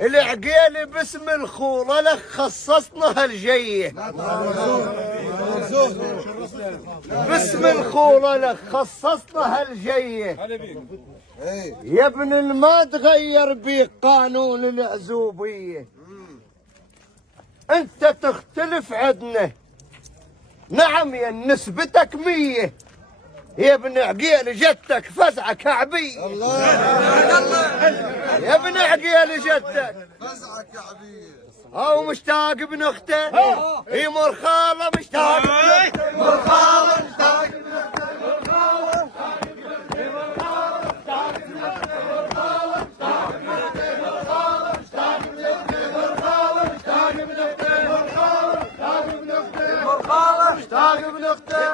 العقيل باسم الخولة لك خصصنا هالجيه، باسم الخولة لك خصصنا هالجيه. يا ابن ما تغير بيه قانون العزوبية، انت تختلف عدنا. نعم يا نسبتك 100 يا ابن عقيل جدتك فزعة كعبية. الله يا ابن عقيل جدتك فزعة كعبية. او مشتاق ابن اخته يمر خاله مشتاق ابن اخته يمر خاله مشتاق ابن اخته يمر خاله مشتاق ابن اخته يمر خاله مشتاق ابن اخته يمر خاله مشتاق ابن اخته يمر خاله مشتاق ابن اخته يمر خاله مشتاق ابن اخته يمر خاله مشتاق ابن اخته